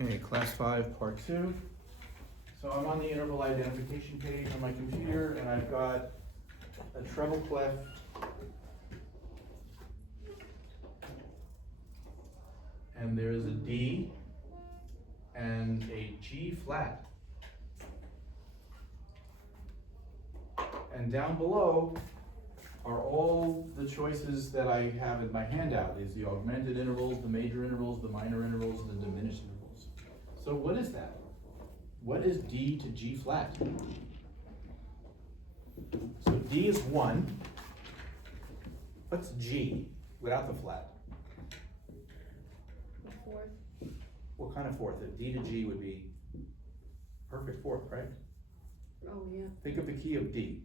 Okay, class 5, part 2. So I'm on the interval identification page on my computer, and I've got a treble clef and there's a D and a G flat. And down below are all the choices that I have in my handout. Is the augmented intervals, the major intervals, the minor intervals, and the diminished intervals. So what is that? What is D to G flat? So D is 1. What's G without the flat? A fourth. What kind of fourth? A D to G would be perfect fourth, right? Oh, yeah. Think of the key of D.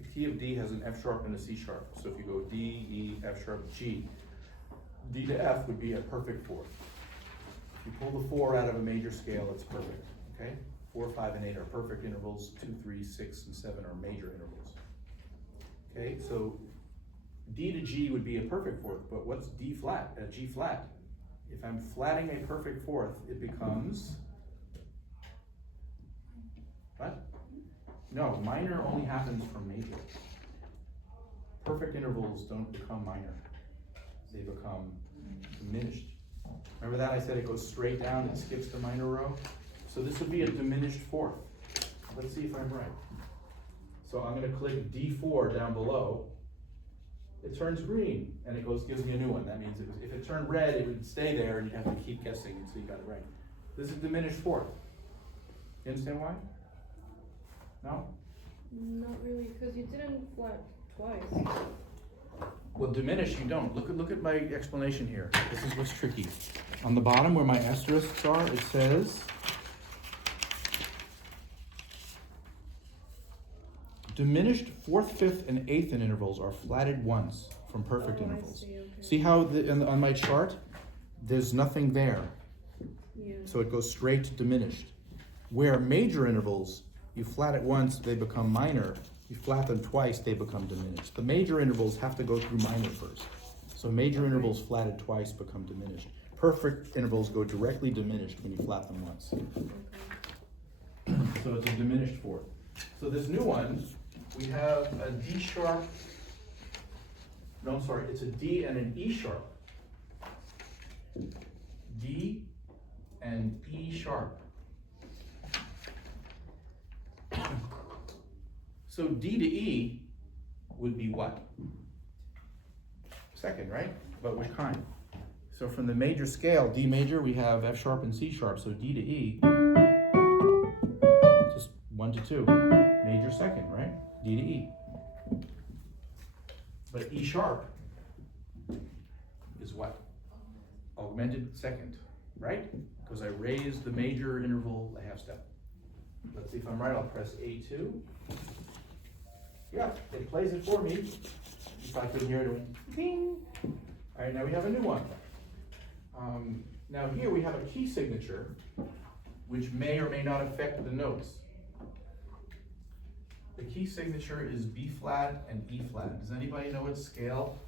The key of D has an F sharp and a C sharp. So if you go D, E, F sharp, G, D to F would be a perfect fourth. If you pull the 4 out of a major scale, it's perfect, okay? 4, 5, and 8 are perfect intervals. 2, 3, 6, and 7 are major intervals. Okay, so D to G would be a perfect fourth, but what's D flat, G flat? If I'm flatting a perfect fourth, it becomes, what? No, minor only happens from major. Perfect intervals don't become minor. They become diminished. Remember that? I said it goes straight down and skips the minor row? So this would be a diminished fourth. Let's see if I'm right. So I'm gonna click D4 down below. It turns green and it gives me a new one. That means if it turned red, it would stay there and you'd have to keep guessing until you got it right. This is diminished fourth. You understand why? No? Not really, because you didn't flat twice. Well, diminish you don't. Look at my explanation here. This is what's tricky. On the bottom where my asterisks are, it says diminished fourth, fifth, and eighth in intervals are flatted once from perfect intervals. I see, okay. See how on my chart, there's nothing there. Yeah. So it goes straight to diminished. Where major intervals, you flat it once, they become minor. You flat them twice, they become diminished. The major intervals have to go through minor first. So major intervals flatted twice become diminished. Perfect intervals go directly diminished when you flat them once. Okay. So it's a diminished fourth. So this new one, we have a D sharp. No, I'm sorry, it's a D and an E sharp. D and E sharp. So D to E would be what? Second, right? But which kind? So from the major scale, D major, we have F sharp and C sharp. So D to E, just 1 to 2. Major second, right? D to E. But E sharp is what? Augmented second, right? Because I raised the major interval a half step. Let's see if I'm right. I'll press A2. Yeah, it plays it for me. If I couldn't hear it, it went ding. All right, now we have a new one. Now here we have a key signature, which may or may not affect the notes. The key signature is B flat and E flat. Does anybody know what scale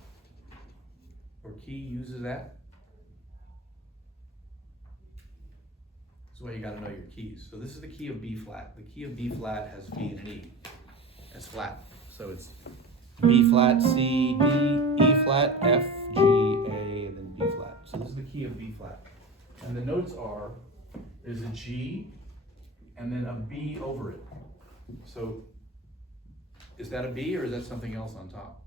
or key uses that? That's why you gotta know your keys. So this is the key of B flat. The key of B flat has B and an E as flat. So it's B flat, C, D, E flat, F, G, A, and then B flat. So this is the key of B flat. And the notes are, there's a G and then a B over it. So is that a B or is that something else on top?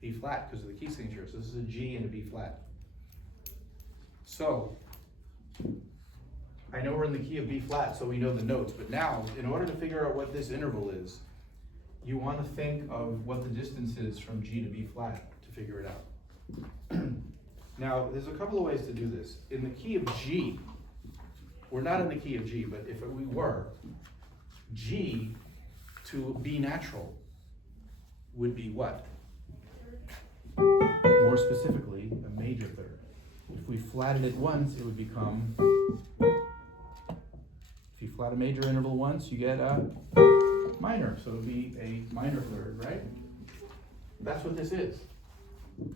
B flat because of the key signature. So this is a G and a B flat. So I know we're in the key of B flat, so we know the notes, but now, in order to figure out what this interval is, you want to think of what the distance is from G to B flat to figure it out. Now, there's a couple of ways to do this. In the key of G, we're not in the key of G, but if we were, G to B natural would be what? More specifically, a major third. If we flatted it once, it would become, if you flat a major interval once, you get a minor, so it would be a minor third, right? That's what this is.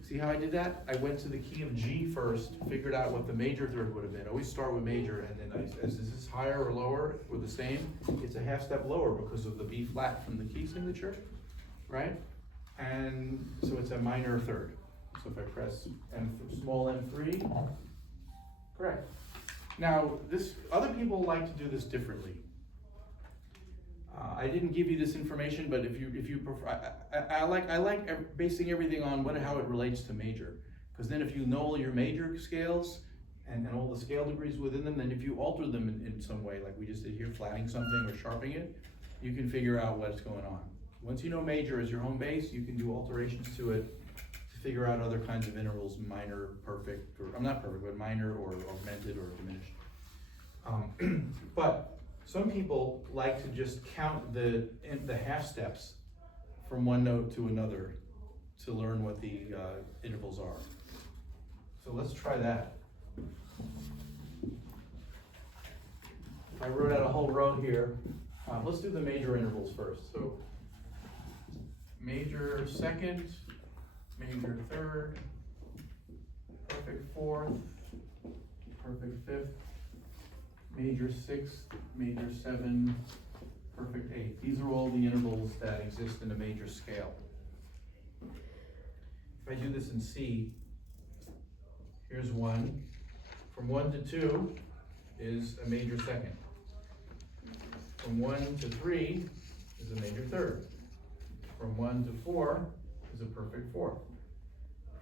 See how I did that? I went to the key of G first, figured out what the major third would have been. Always start with major, and then is this higher or lower or the same? It's a half step lower because of the B flat from the key signature, right? And so it's a minor third. So if I press small M3, correct. Now, other people like to do this differently. I didn't give you this information, but if you prefer, I like basing everything on how it relates to major, because then if you know all your major scales and all the scale degrees within them, then if you alter them in some way, like we just did here, flatting something or sharpening it, you can figure out what's going on. Once you know major as your home base, you can do alterations to it to figure out other kinds of intervals, minor, perfect, or not perfect, but minor or augmented or diminished. But some people like to just count the half steps from one note to another to learn what the intervals are. So let's try that. I wrote out a whole row here. Let's do the major intervals first. So major second, major third, perfect fourth, perfect fifth, major sixth, major seven, perfect eighth. These are all the intervals that exist in a major scale. If I do this in C, here's 1. From 1 to 2 is a major second. From 1 to 3 is a major third. From 1 to 4 is a perfect fourth.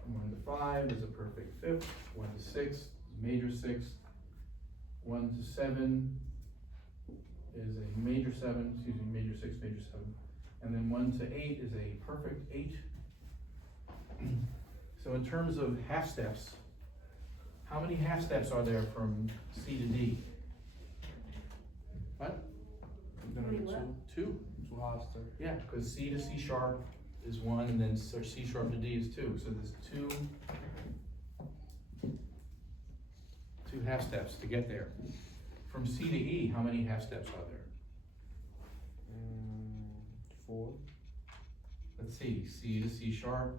From 1 to 5 is a perfect fifth. 1 to 6 is major sixth. 1 to 7 is a major 7, major 6, major 7. And then 1 to 8 is a perfect 8. So in terms of half steps, how many half steps are there from C to D? What? Two. Yeah, because C to C sharp is 1, and then C sharp to D is 2. So there's two half steps to get there. From C to E, how many half steps are there? 4. Let's see, C to C sharp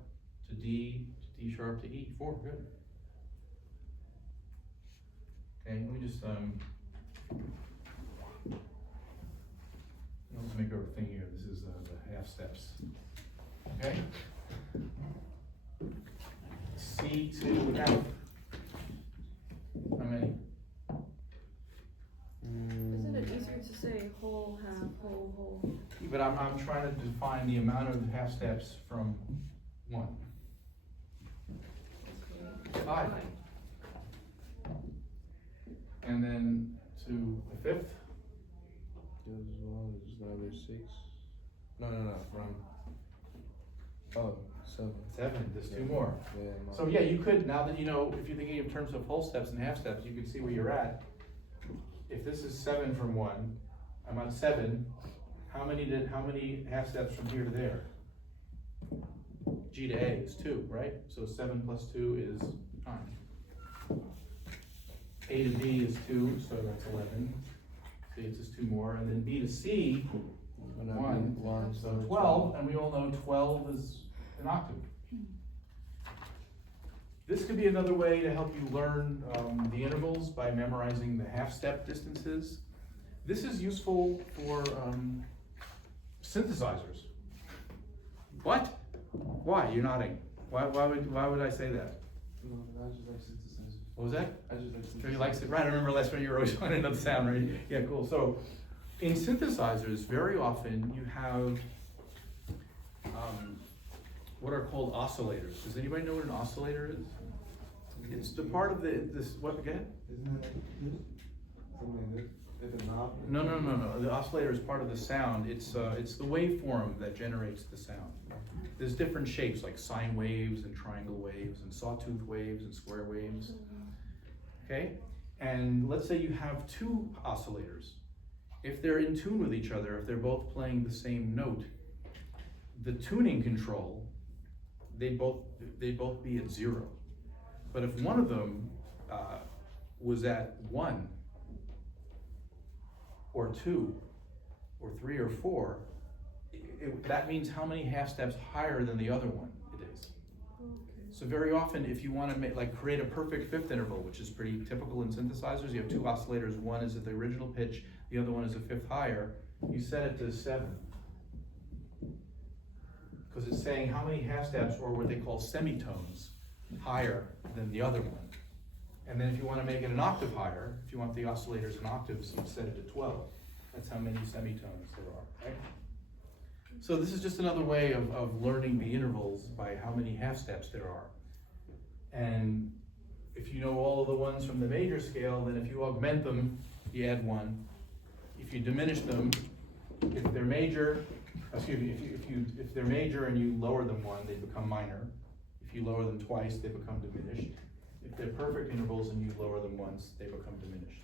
to D sharp to E, 4, good. Okay, let me just, let's make our thing here. This is the half steps, okay? C to F, how many? Isn't it easier to say whole, half, whole? But I'm trying to define the amount of half steps from 1. 5. And then to the fifth? This one is number 6. No, from 7. 7, there's 2 more. Yeah, So yeah, you could, now that you know, if you're thinking in terms of whole steps and half steps, you can see where you're at. If this is 7 from 1, I'm on 7, how many half steps from here to there? G to A is 2, right? So 7 plus 2 is 9. A to B is 2, so that's 11. See, it's just 2 more, and then B to C, 1, so 12, and we all know 12 is an octave. This could be another way to help you learn the intervals by memorizing the half-step distances. This is useful for synthesizers. What? Why? You're nodding. Why would I say that? No, I just like synthesizer. What was that? I just like synthesizer. So you like it, right? I remember last one you were always wanting another sound, right? Yeah, cool. So in synthesizers, very often you have what are called oscillators. Does anybody know what an oscillator is? It's the part of what again? Isn't it something like this? Like a knob? No. The oscillator is part of the sound. It's the waveform that generates the sound. There's different shapes like sine waves and triangle waves and sawtooth waves and square waves. Okay? And let's say you have 2 oscillators. If they're in tune with each other, if they're both playing the same note, the tuning control, they'd both be at 0. But if one of them was at 1 or 2 or 3 or 4, that means how many half steps higher than the other one it is. Okay. So very often, if you want to make, like, create a perfect fifth interval, which is pretty typical in synthesizers, you have two oscillators, one is at the original pitch, the other one is a fifth higher, you set it to 7. Because it's saying how many half steps, or what they call semitones, higher than the other one. And then if you want to make it an octave higher, if you want the oscillators in octaves, you set it to 12. That's how many semitones there are, right? So this is just another way of learning the intervals by how many half steps there are. And if you know all of the ones from the major scale, then if you augment them, you add 1. If you diminish them, if they're major, if they're major and you lower them 1, they become minor. If you lower them twice, they become diminished. If they're perfect intervals and you lower them once, they become diminished.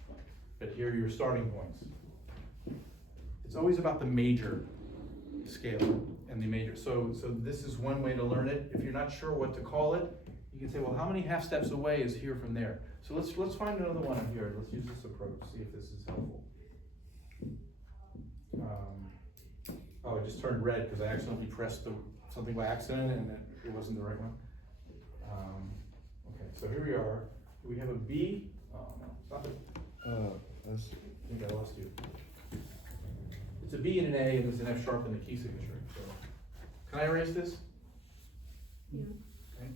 But here are your starting points. It's always about the major scale and the major. So this is one way to learn it. If you're not sure what to call it, you can say, well, how many half steps away is here from there? So let's find another one here. Let's use this approach, see if this is helpful. Oh, it just turned red because I accidentally pressed something by accident and it wasn't the right one. Okay, so here we are. Do we have a B? Oh, no, it's not the, I think I lost you. It's a B and an A, and there's an F sharp in the key signature. So, can I erase this? Yeah. Okay.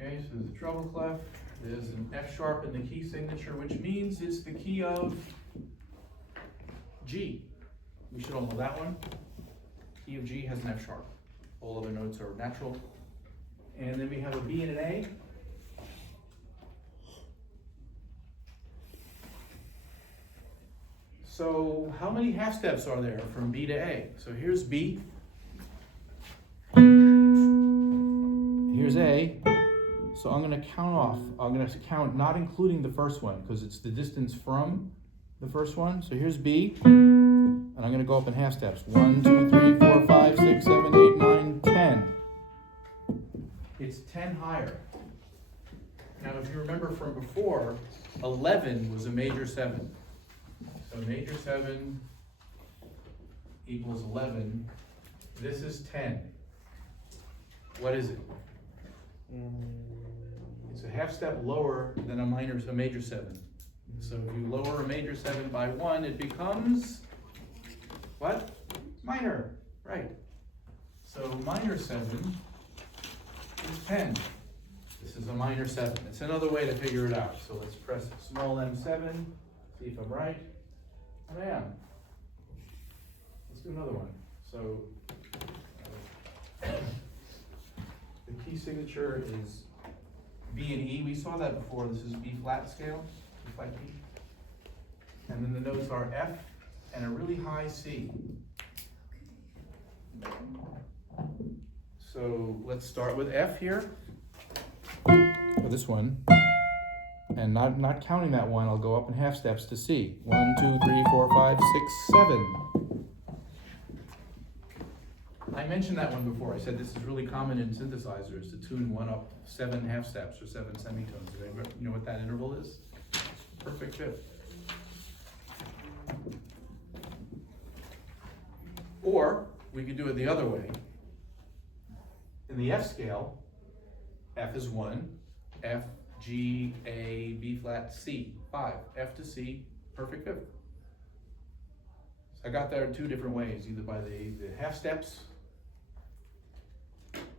Okay, so there's a treble clef. There's an F sharp in the key signature, which means it's the key of G. We should all know that one. Key of G has an F sharp. All other notes are natural. And then we have a B and an A. So how many half steps are there from B to A? So here's B. Here's A. So I'm going to count off. I'm going to count not including the first one because it's the distance from the first one. So here's B. And I'm going to go up in half steps. 1, 2, 3, 4, 5, 6, 7, 8, 9, 10. It's 10 higher. Now, if you remember from before, 11 was a major 7. So major 7 equals 11. This is 10. What is it? It's a half step lower than a major 7. So if you lower a major 7 by 1, it becomes what? Minor, right. So minor 7 is 10. This is a minor 7. It's another way to figure it out. So let's press small m7, see if I'm right. And I am. Let's do another one. So the key signature is B and E. We saw that before. This is B flat scale, B flat key. And then the notes are F and a really high C. So let's start with F here, for this one. And not counting that one, I'll go up in half steps to C. 1, 2, 3, 4, 5, 6, 7. I mentioned that one before. I said this is really common in synthesizers to tune one up 7 half steps or 7 semitones. Do you know what that interval is? Perfect fifth. Or we could do it the other way. In the F scale, F is 1, F, G, A, B flat, C, 5. F to C, perfect fifth. So I got there in 2 different ways, either by the half steps,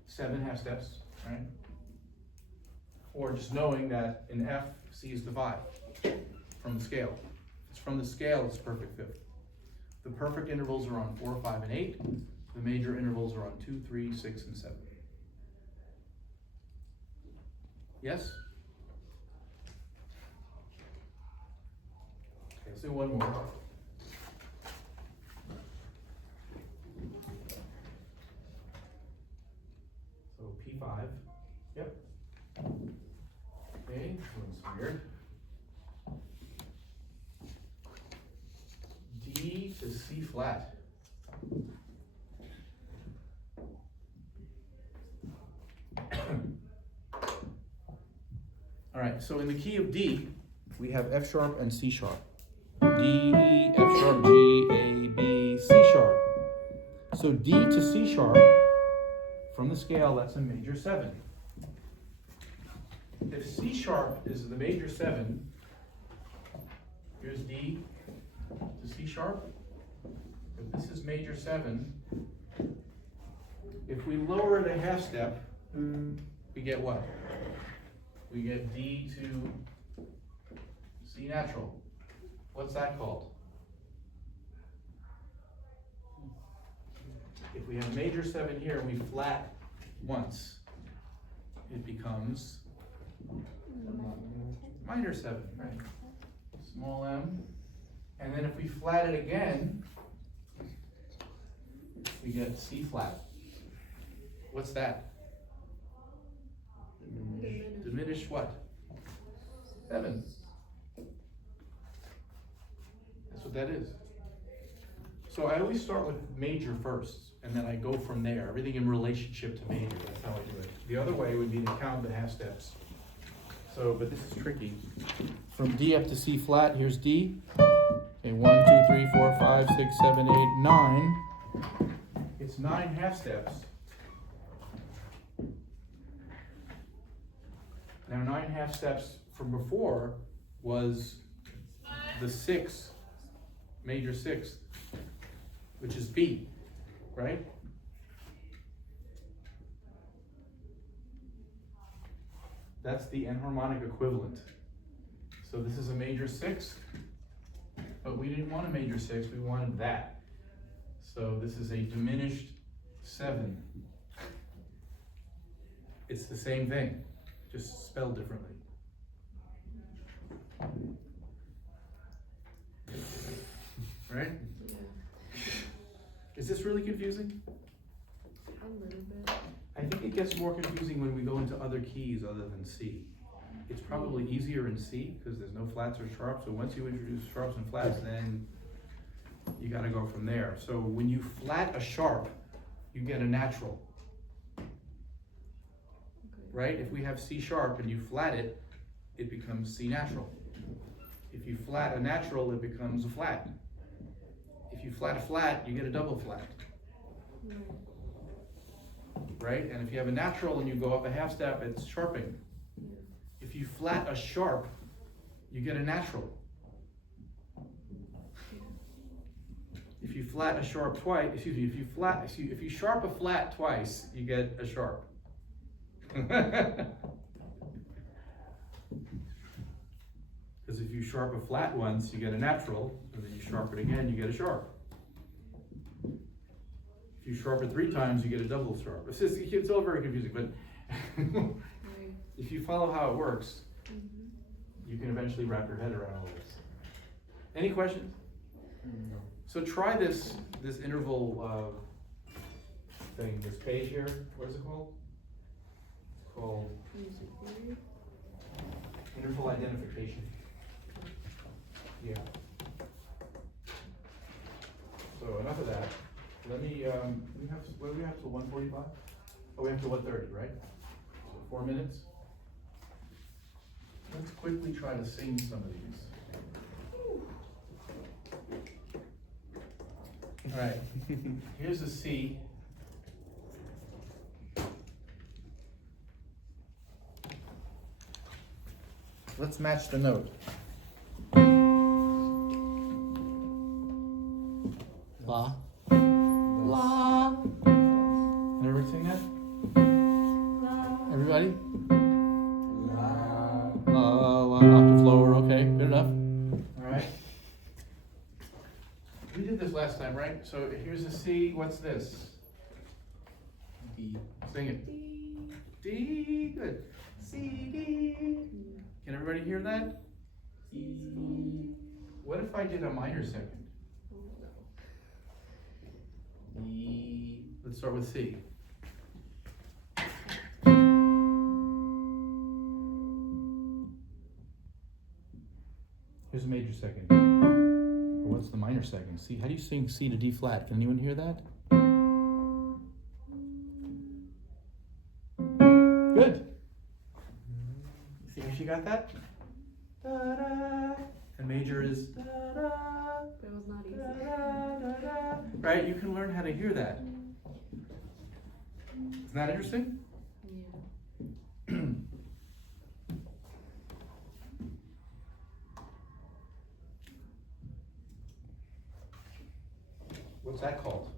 7 half steps, right? Or just knowing that in F, C is the 5 from the scale. If it's from the scale, it's perfect fifth. The perfect intervals are on 4, 5, and 8. The major intervals are on 2, 3, 6, and 7. Yes? Okay, let's do one more. So P5. Yep. Okay, this one's weird. D to C flat. All right, so in the key of D, we have F sharp and C sharp. D, E, F sharp, G, A, B, C sharp. So D to C sharp, from the scale, that's a major 7. If C sharp is the major 7, here's D to C sharp. If this is major 7, if we lower it a half step, we get what? We get D to C natural. What's that called? If we have major 7 here and we flat once, it becomes minor 7, right? Small m. And then if we flat it again, we get C flat. What's that? Diminished what? 7. That's what that is. So I always start with major first, and then I go from there. Everything in relationship to major, that's how I do it. The other way would be to count the half steps. So, but this is tricky. From D up to C flat, here's D. Okay, 1, 2, 3, 4, 5, 6, 7, 8, 9. It's 9 half steps. Now 9 half steps from before was the 6, major 6, which is B, right? That's the enharmonic equivalent. So this is a major 6, but we didn't want a major 6, we wanted that. So this is a diminished 7. It's the same thing, just spelled differently. Right? Yeah. Is this really confusing? A little bit. I think it gets more confusing when we go into other keys other than C. It's probably easier in C because there's no flats or sharps. So once you introduce sharps and flats, then you gotta go from there. So when you flat a sharp, you get a natural, Okay. right? If we have C sharp and you flat it, it becomes C natural. If you flat a natural, it becomes a flat. If you flat a flat, you get a double flat, Right. right? And if you have a natural and you go up a half step, it's sharping. Yeah. If you flat a sharp, you get a natural. If you flat a sharp twice, excuse me, if you sharp a flat twice, you get a sharp. Because if you sharp a flat once, you get a natural, and then you sharp it again, you get a sharp. If you sharp it 3 times, you get a double sharp. It's all very confusing, but Right. if you follow how it works, Mm-hmm. you can eventually wrap your head around all this. Any questions? No. So try this interval thing, this page here. What is it called? It's called Music theory. interval identification. Yeah. So enough of that. Let me, what do we have till 1:45? Oh, we have to 1:30, right? So 4 minutes. Let's quickly try to sing some of these. All right, here's a C. Let's match the note. La. La. Can everybody sing that? Everybody? La. La, la, octave lower, okay, good enough. All right. We did this last time, right? So here's a C, what's this? D. Sing it. D. D, good. C, D. Can everybody hear that? D. What if I did a minor second? D. Let's start with C. Here's a major second. Or what's the minor second? C. How do you sing C to D flat? Can anyone hear that? Good. See if she got that? Da-da. And major is da da. That was not easy. Da, da, da, da. Right? You can learn how to hear that. Isn't that interesting? Yeah. What's that called?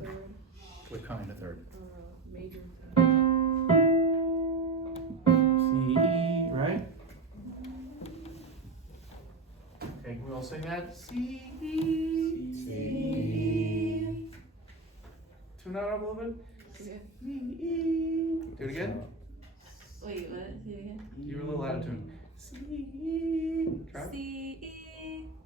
Third, What kind of third? major. C, E, right? Okay, can we all sing that? C, E, C, E. Tune that up a little bit. Okay. C, E. Do it again. Wait, what? Say it again. You were a little out of tune. C, E. Try it. C E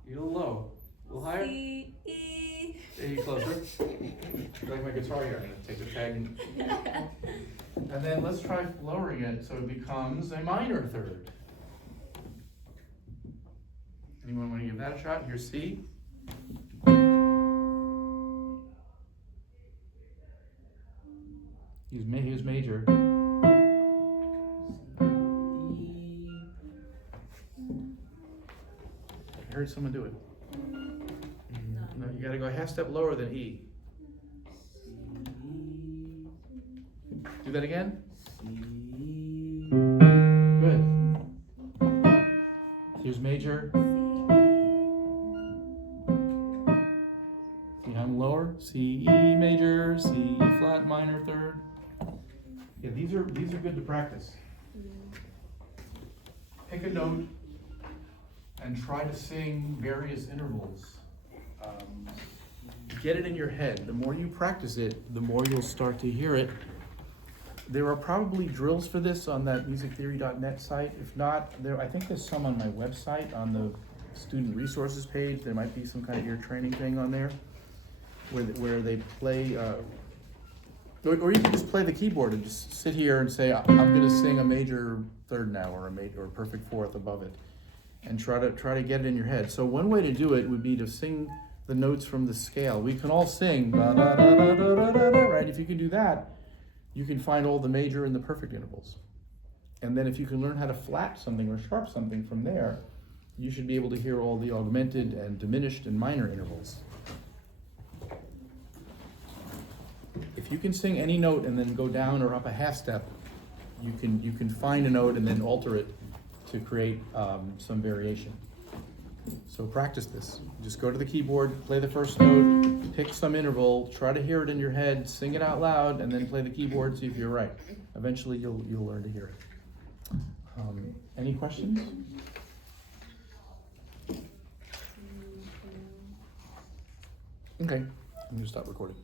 You're a little low. A little higher. C E. There you closer. You're like my guitar here. I'm gonna take the tag and then let's try lowering it so it becomes a minor third. Anyone want to give that a shot? Here's C. Here's major. I heard someone do it. No, you gotta go a half step lower than E. Do that again. Good. Here's major. See how I'm lower? C, E major, C, E flat minor third. Yeah, these are good to practice. Pick a note and try to sing various intervals. Get it in your head. The more you practice it, the more you'll start to hear it. There are probably drills for this on that musictheory.net site. If not, I think there's some on my website on the student resources page. There might be some kind of ear training thing on there where they play, or you can just play the keyboard and just sit here and say, I'm gonna sing a major third now, or a perfect fourth above it, and try to get it in your head. So one way to do it would be to sing the notes from the scale. We can all sing da da da da da da da, right? If you can do that, you can find all the major and the perfect intervals. And then if you can learn how to flat something or sharp something from there, you should be able to hear all the augmented and diminished and minor intervals. If you can sing any note and then go down or up a half step, you can find a note and then alter it to create some variation. So practice this. Just go to the keyboard, play the first note, pick some interval, try to hear it in your head, sing it out loud, and then play the keyboard, see if you're right. Eventually you'll learn to hear it. Any questions? Okay, I'm gonna stop recording.